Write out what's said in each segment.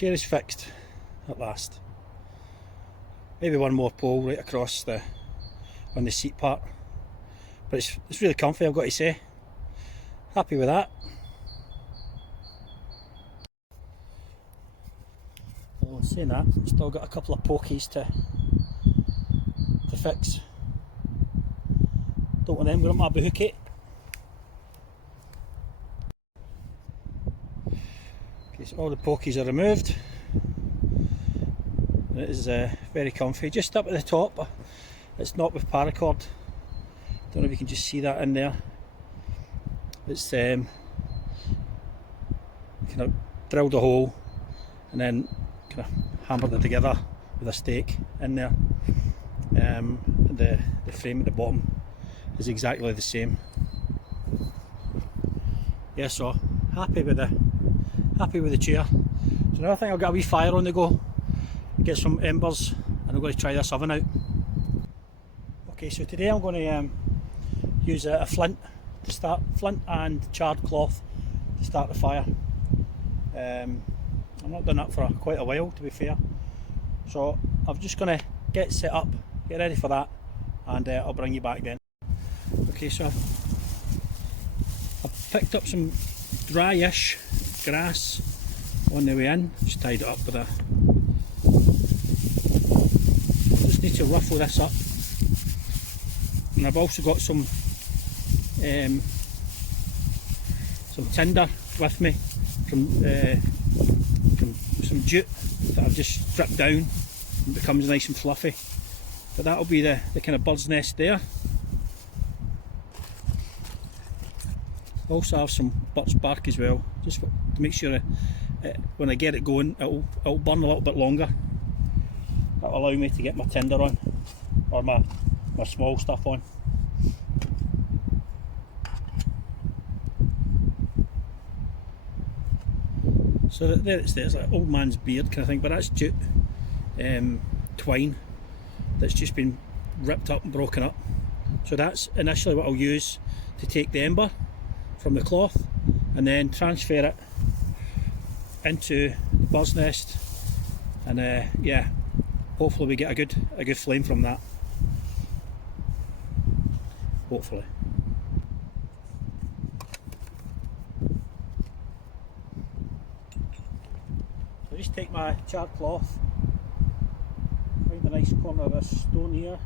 chair is fixed at last. Maybe one more pole right across on the seat part, but it's really comfy, I've got to say. Happy with that. Well, saying that, still got a couple of pokies to fix. Don't want them going up my bahookie. Okay, so all the pokies are removed. It is very comfy. Just up at the top, it's not with paracord. Don't know if you can just see that in there. It's kind of drilled a hole and then kind of hammered it together with a stake in there. The frame at the bottom is exactly the same. Yeah, so happy with the chair. So now I think I've got a wee fire on the go. Get some embers and I'm going to try this oven out. Okay, so today I'm going to use a flint and charred cloth to start the fire. I've not done that for quite a while, to be fair. So I'm just going to get set up, get ready for that, and I'll bring you back then. Okay, so I've picked up some dry-ish grass on the way in. Just tied it up with just need to ruffle this up, and I've also got some tinder with me from some jute that I've just stripped down and it becomes nice and fluffy. But that'll be the kind of bird's nest there. I also have some birch bark as well, just to make sure when I get it going it'll burn a little bit longer. That'll allow me to get my tinder on, or my small stuff on. So there it's there, it's like old man's beard kind of thing, but that's jute twine that's just been ripped up and broken up. So that's initially what I'll use to take the ember from the cloth and then transfer it into the bird's nest, and yeah, hopefully we get a good flame from that. Hopefully. So just take my charred cloth, find a nice corner of this stone here.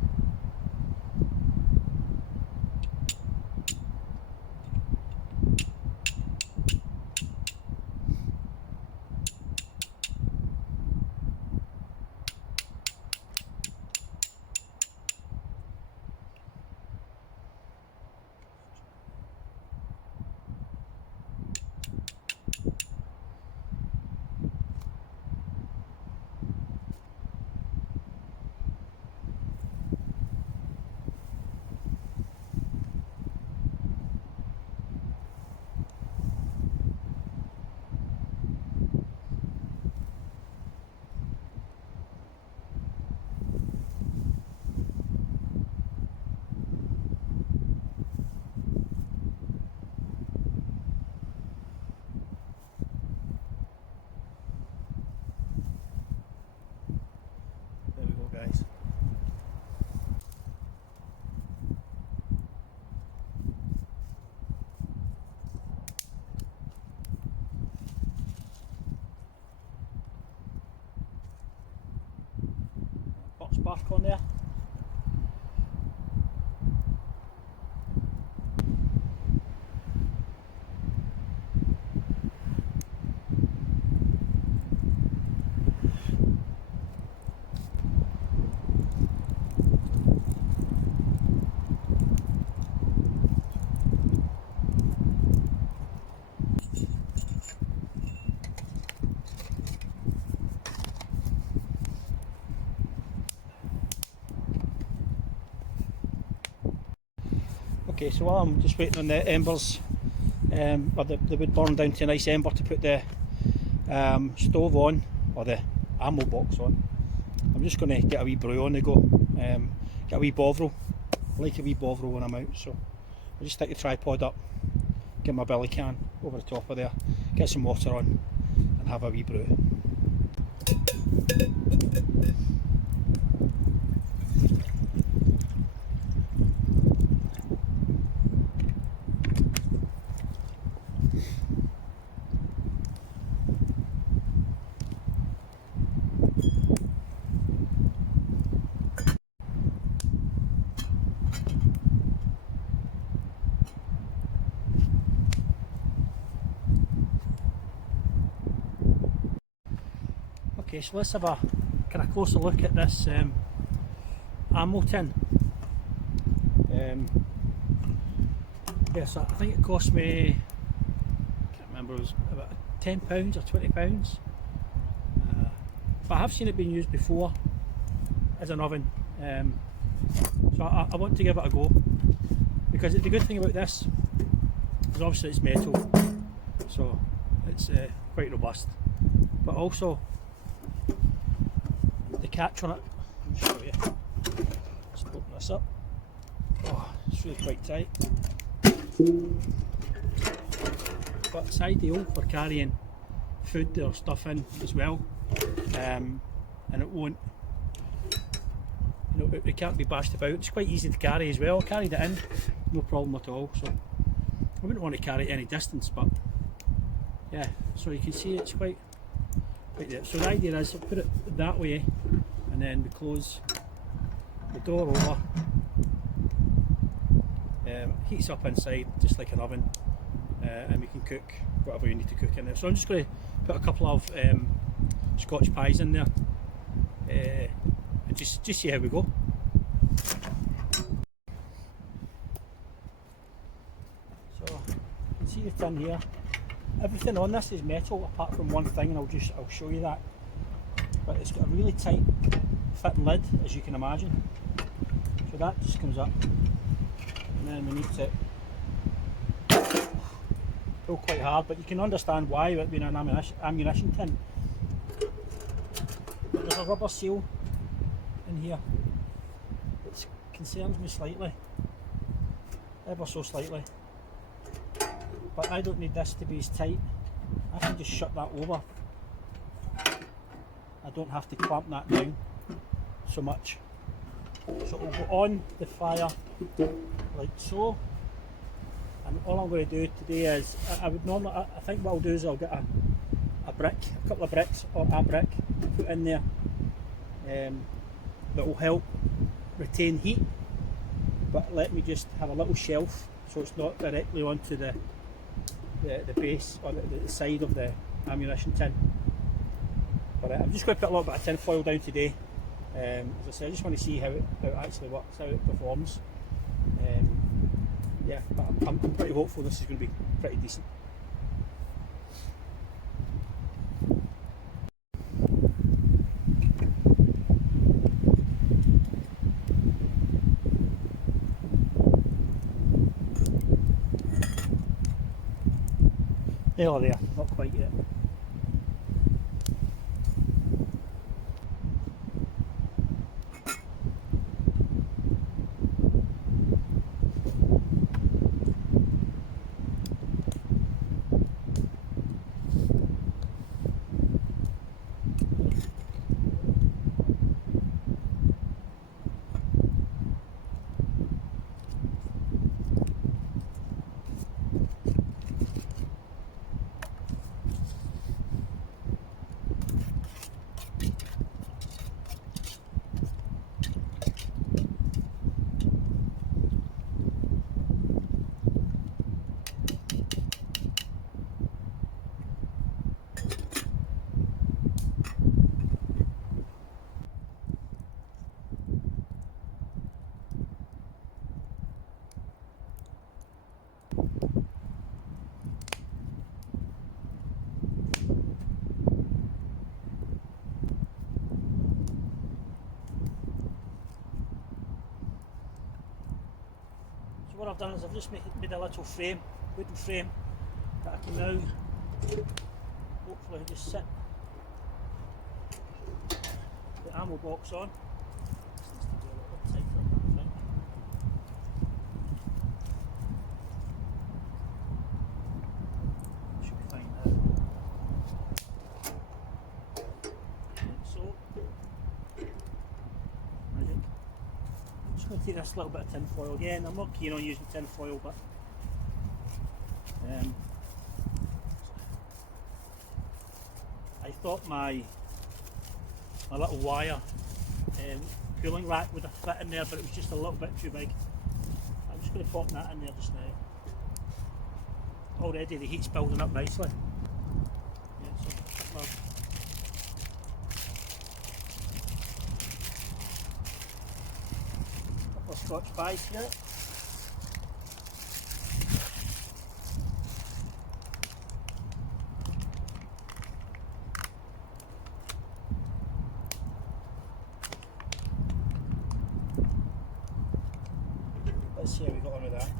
Guys. Birch bark on there. Okay, so while I'm just waiting on the embers, or the wood burn down to a nice ember to put the stove on, or the ammo box on, I'm just going to get a wee brew on the go. Get a wee bovril. I like a wee bovril when I'm out, so I just stick the tripod up, get my billy can over the top of there, get some water on and have a wee brew. Okay, so let's have a kind of closer look at this ammo tin. Yeah, so I think it cost me, I can't remember, it was about £10 or £20. But I have seen it being used before as an oven, so I want to give it a go, because the good thing about this is obviously it's metal, so it's quite robust, but also the catch on it, I'll show you, just open this up. Oh, it's really quite tight, but it's ideal for carrying food or stuff in as well, and it won't, you know, it can't be bashed about. It's quite easy to carry as well. I carried it in, no problem at all, so I wouldn't want to carry it any distance, but yeah, so you can see it's quite there. So the idea is I'll put it that way, and then we close the door over. Heats up inside just like an oven, and we can cook whatever you need to cook in there. So I'm just going to put a couple of Scotch pies in there, and just see how we go. So you can see the tin here. Everything on this is metal apart from one thing, and I'll show you that. But it's got a really tight fitting lid, as you can imagine. So that just comes up, and then we need to pull quite hard, but you can understand why with it being an ammunition tin. There's a rubber seal in here which concerns me slightly, ever so slightly, but I don't need this to be as tight. I can just shut that over. I don't have to clamp that down so much. So it will go on the fire like so, and all I'm going to do today is I think what I'll do is I'll get a couple of bricks or a brick to put in there that will help retain heat, but let me just have a little shelf so it's not directly onto the base or the side of the ammunition tin. But I'm just going to put a little bit of tin foil down today. As I said, I just want to see how it actually works, how it performs. Yeah, but I'm pretty hopeful this is going to be pretty decent. There, not quite yet. So what I've done is I've just made a little frame, wooden frame, that I can now hopefully just sit the ammo box on. This needs to be a little bit tighter, I think. Should be fine now. Like so. just going to take this little bit of tin foil again. I'm not keen on using tin foil, but I thought my little wire cooling rack would have fit in there, but it was just a little bit too big. I'm just going to pop that in there just now. Already the heat's building up nicely. Yeah, so a couple of Scotch pies here. Let's see how we got on with that.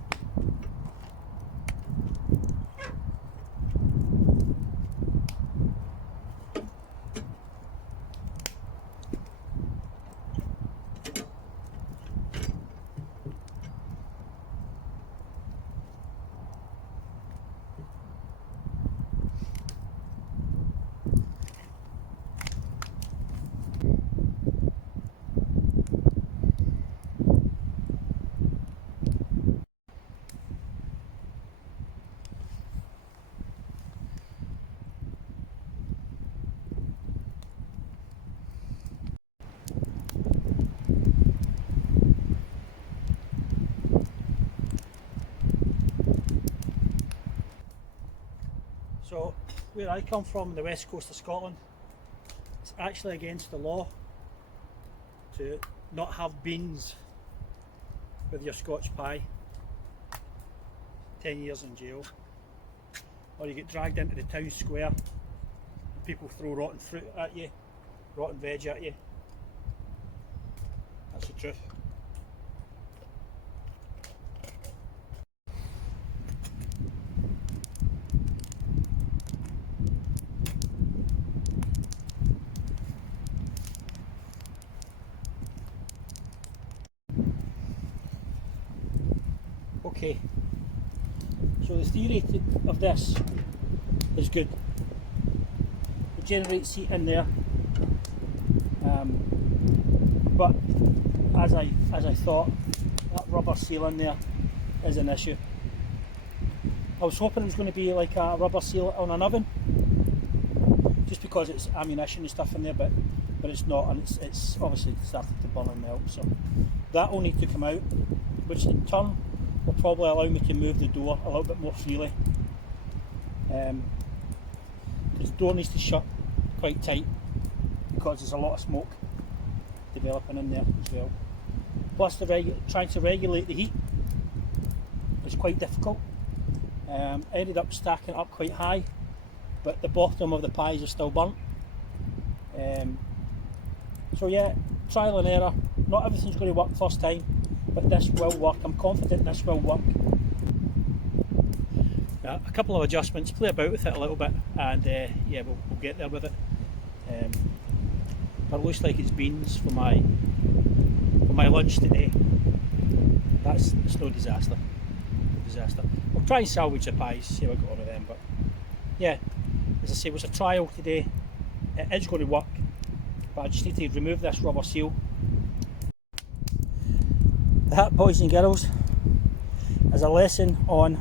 So where I come from, on the west coast of Scotland, it's actually against the law to not have beans with your Scotch pie. 10 years in jail. Or you get dragged into the town square and people throw rotten fruit at you, rotten veg at you. That's the truth. Okay, so the theory of this is good. It generates heat in there, but as I thought, that rubber seal in there is an issue. I was hoping it was going to be like a rubber seal on an oven, just because it's ammunition and stuff in there, but it's not, and it's obviously started to burn and melt. So that will need to come out, which in turn will probably allow me to move the door a little bit more freely. Because the door needs to shut quite tight because there's a lot of smoke developing in there as well. Plus trying to regulate the heat is quite difficult. I ended up stacking it up quite high, but the bottom of the pies are still burnt. So yeah, trial and error. Not everything's going to work first time, but this will work. I'm confident this will work. Yeah, a couple of adjustments, play about with it a little bit, and yeah, we'll get there with it. But it looks like it's beans for my lunch today. It's no disaster. No disaster. I'll try and salvage the pies, see how I got on with them. But yeah, as I say, it was a trial today. It is going to work, but I just need to remove this rubber seal. That, boys and girls, is a lesson on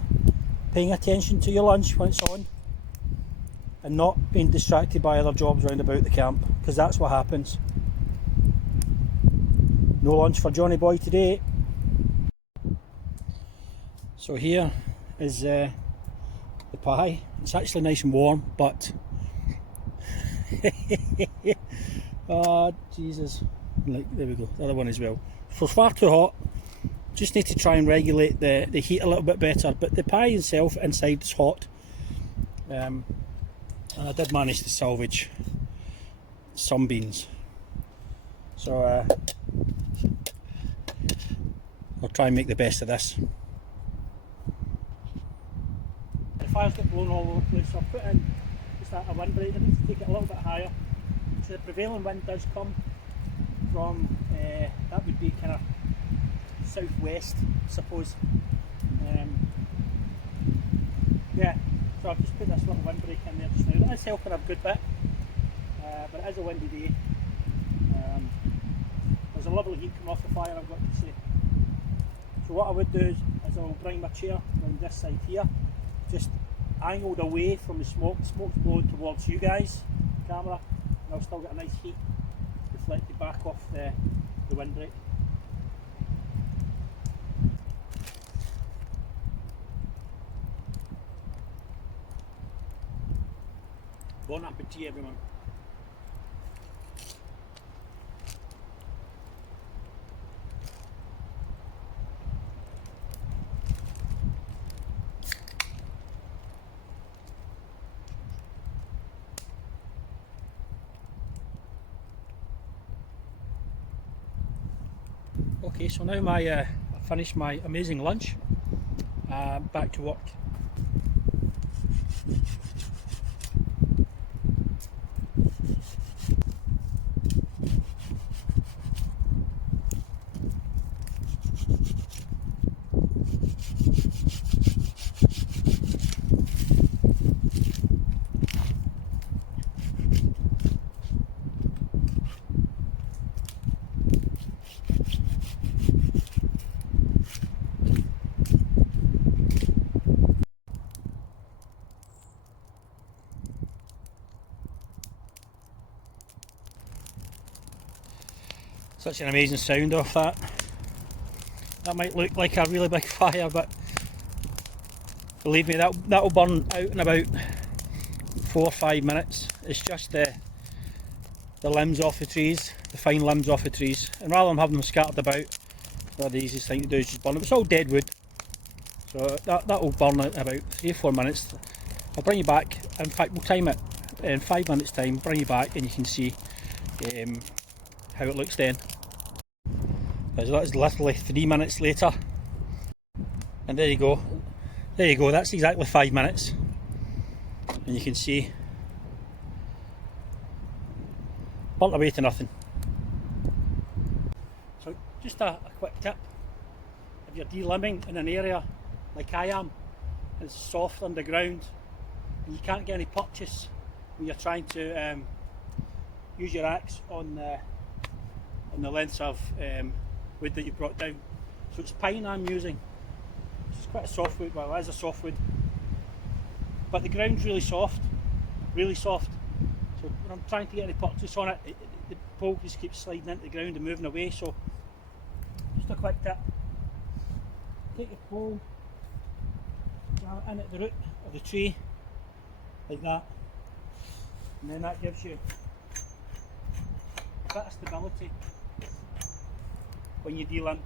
paying attention to your lunch when it's on and not being distracted by other jobs round about the camp, because that's what happens. No lunch for Johnny Boy today. So here is the pie. It's actually nice and warm, but oh Jesus, like, there we go, the other one as well. So it's far too hot. Just need to try and regulate the heat a little bit better, but the pie itself inside is hot. And I did manage to salvage some beans. So I'll try and make the best of this. The fire's got blown all over the place, so I've put in just a windbreak. I need to take it a little bit higher. So the prevailing wind does come from, that would be kind of southwest, I suppose. Yeah, so I've just put this little windbreak in there just now. That is helping a good bit, but it is a windy day. There's a lovely heat coming off the fire, I've got to say. So what I would do is I'll bring my chair on this side here, just angled away from the smoke. The smoke's blowing towards you guys, the camera, and I'll still get a nice heat reflected back off the windbreak. Bon appetit, everyone. Okay, so now I finished my amazing lunch. Back to work. Such an amazing sound off that. That might look like a really big fire, but believe me, that'll burn out in about 4 or 5 minutes. It's just the limbs off the trees, the fine limbs off the trees, and rather than having them scattered about, the easiest thing to do is just burn them. It's all dead wood, so that'll burn out in about 3 or 4 minutes. I'll bring you back. In fact, we'll time it in 5 minutes time, bring you back, and you can see how it looks then. So that is literally 3 minutes later, and there you go, that's exactly 5 minutes, and you can see burnt away to nothing. So just a quick tip: if you're delimbing in an area like I am, it's soft underground and you can't get any purchase when you're trying to use your axe on the lengths of wood that you brought down. So it's pine I'm using. It's quite a soft wood, well it is a soft wood, but the ground's really soft. So when I'm trying to get any purchase on it, the pole just keeps sliding into the ground and moving away. So just a quick tip: take your pole, jam it in at the root of the tree like that, and then that gives you a bit of stability when you delimb.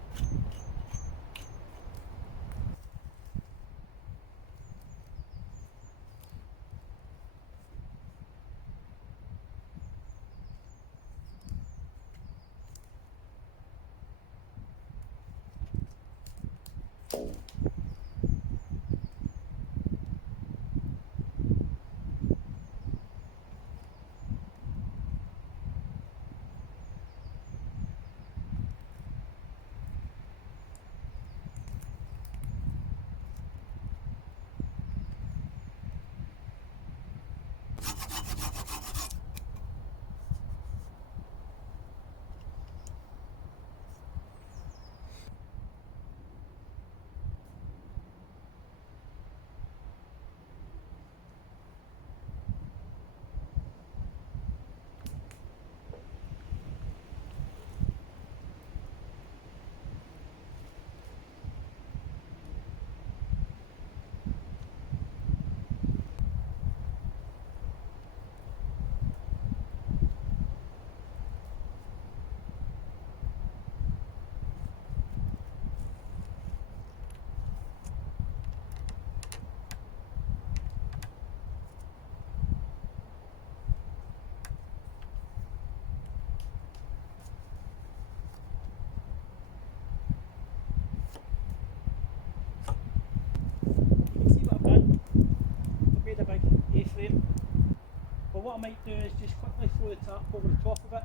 But what I might do is just quickly throw the tarp over the top of it,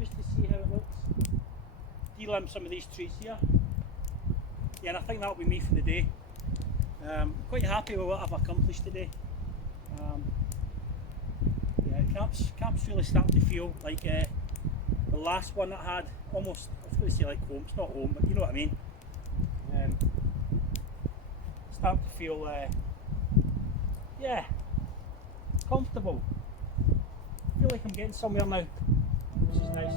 just to see how it looks. Delimb some of these trees here. Yeah, and I think that'll be me for the day. Quite happy with what I've accomplished today. Yeah, camp's really starting to feel like the last one that I had almost, I was going to say like home, it's not home, but you know what I mean. Start to feel, yeah, comfortable. I feel like I'm getting somewhere now, which is nice.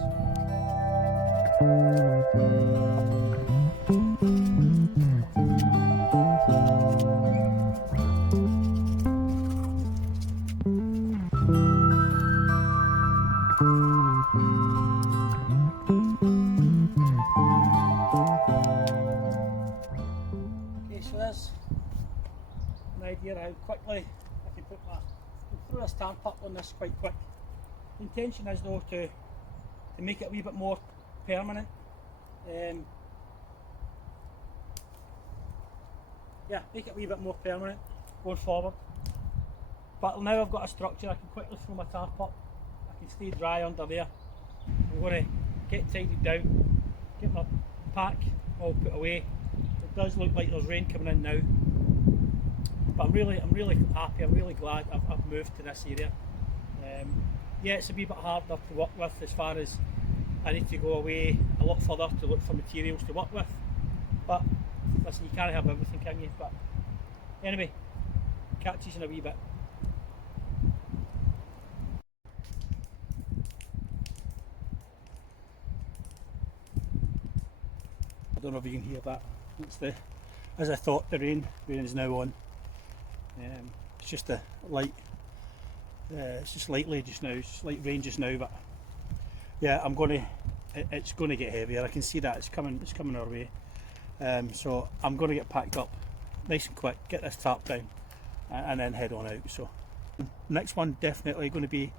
Okay, so there's an idea how quickly I can throw this tarp up on this quite quick. The intention is though to make it a wee bit more permanent. Yeah, make it a wee bit more permanent going forward. But now I've got a structure, I can quickly throw my tarp up. I can stay dry under there. I'm going to get tidied down, get my pack all put away. It does look like there's rain coming in now, but I'm really happy. I'm really glad I've moved to this area. Yeah, it's a wee bit harder to work with as far as I need to go away a lot further to look for materials to work with. But listen, you can't have everything, can you? But anyway, catch you in a wee bit. I don't know if you can hear that. It's as I thought, the rain is now on. It's just a light. It's just lightly just now. It's light rain just now, but yeah, it's going to get heavier. I can see that it's coming our way. So I'm going to get packed up nice and quick, get this tarp down, and then head on out. So next one definitely going to be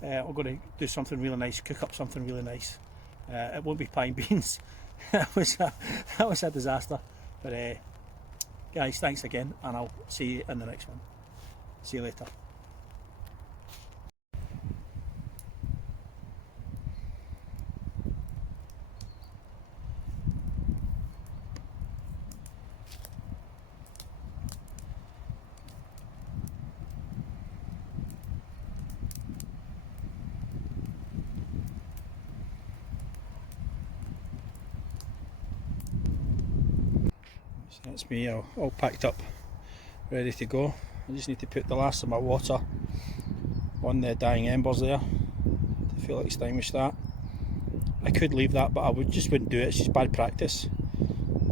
we're going to do something really nice, cook up something really nice. It won't be pine beans. that was a disaster. But guys, thanks again, and I'll see you in the next one. See you later. So that's me all packed up, ready to go. I just need to put the last of my water on the dying embers there to feel extinguish that. I could leave that, but I wouldn't do it. It's just bad practice.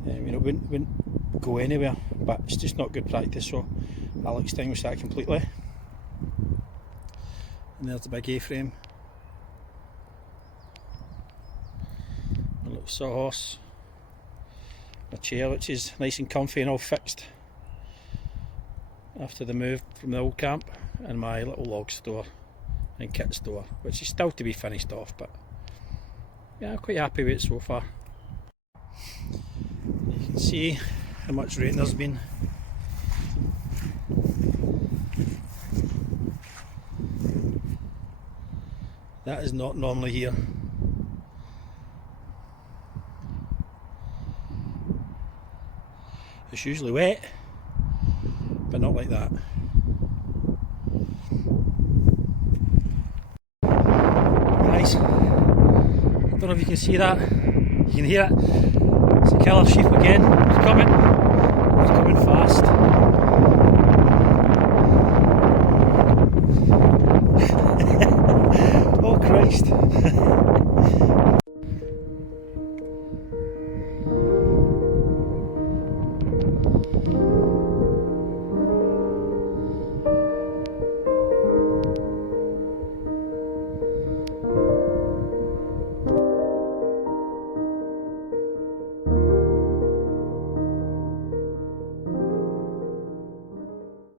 You know, it wouldn't go anywhere, but it's just not good practice, so I'll extinguish that completely. And there's the big A-frame. My little sawhorse. My chair, which is nice and comfy and all fixed after the move from the old camp, and my little log store and kit store, which is still to be finished off, but yeah, I'm quite happy with it so far. You can see how much rain there's been. That is not normally here. It's usually wet, but not like that. Guys, I don't know if you can see that. You can hear it. It's a killer sheep again. It's coming. It's coming fast.